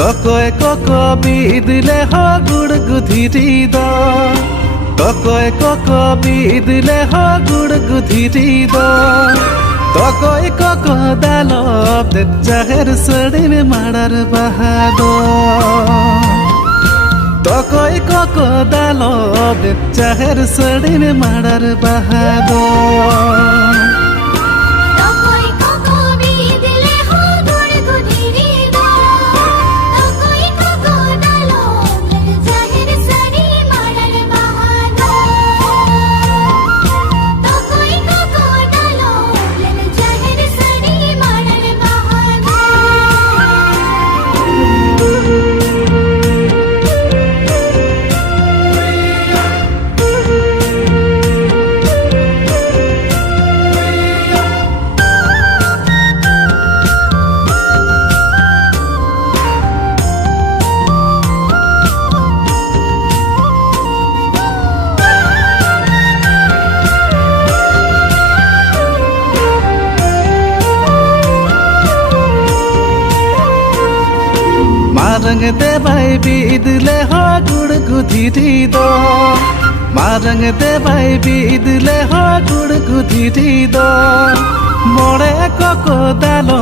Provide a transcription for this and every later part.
তকয় cock বিদিলে হ গুড় গুধিরি দ তকয় cock বিদিলে হ গুড় গুধিরি দ তকয় কক দাল জাহের সড়ি মে মাড়ার বাহাদ তকয় কক দাল জাহের সড়ি মে মাড়ার বাহাদ मारंग दे भाई बीदले हो गुड़ गुधिरी दो मारंग दे भाई बीदले हो गुड़ गुधिरी दो मोड़े कोको दालो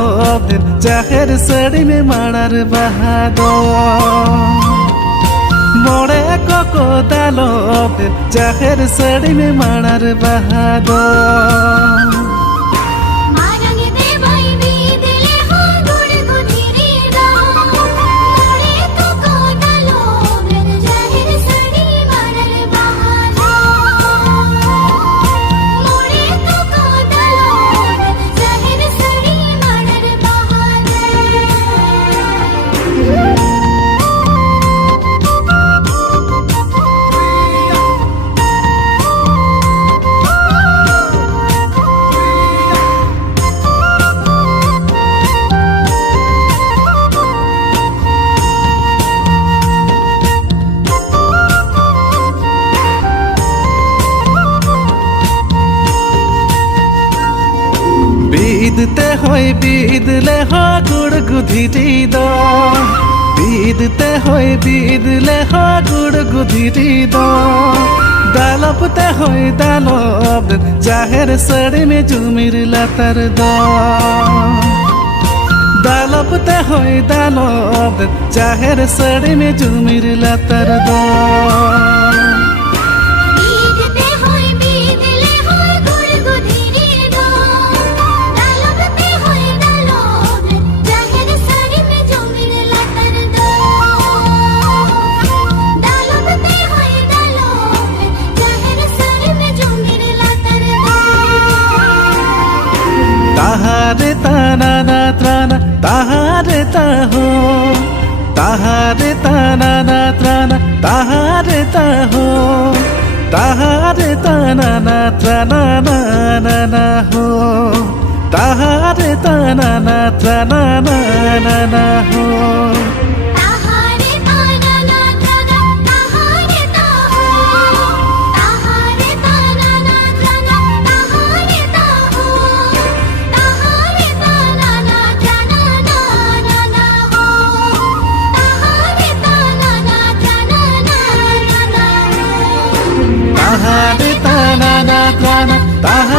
जाहेर सड़ी में माड़ार बहादो मोड़े कोको दालो जाहेर सड़ी में माड़ार बहादो बीदते होय बीदले हो गुड़ गुधिरी दो बीदते होय बीदले हो गुड़ गुधिरी दो दालपते होय दालब जाहेर सड़ी में जुमिर लतर दो दालपते होय दालब जाहेर सड़ी में जुमिर लतर दो ताहारे ताना ना त्राना ताहारे ताहो ताहारे ताना ना त्राना ताहारे ताहो ताहारे ताना ना त्राना ना ना ना हो ताहारे ताना ना त्राना ना ना ना हो ताहारे ताना ना त्राना ताहारे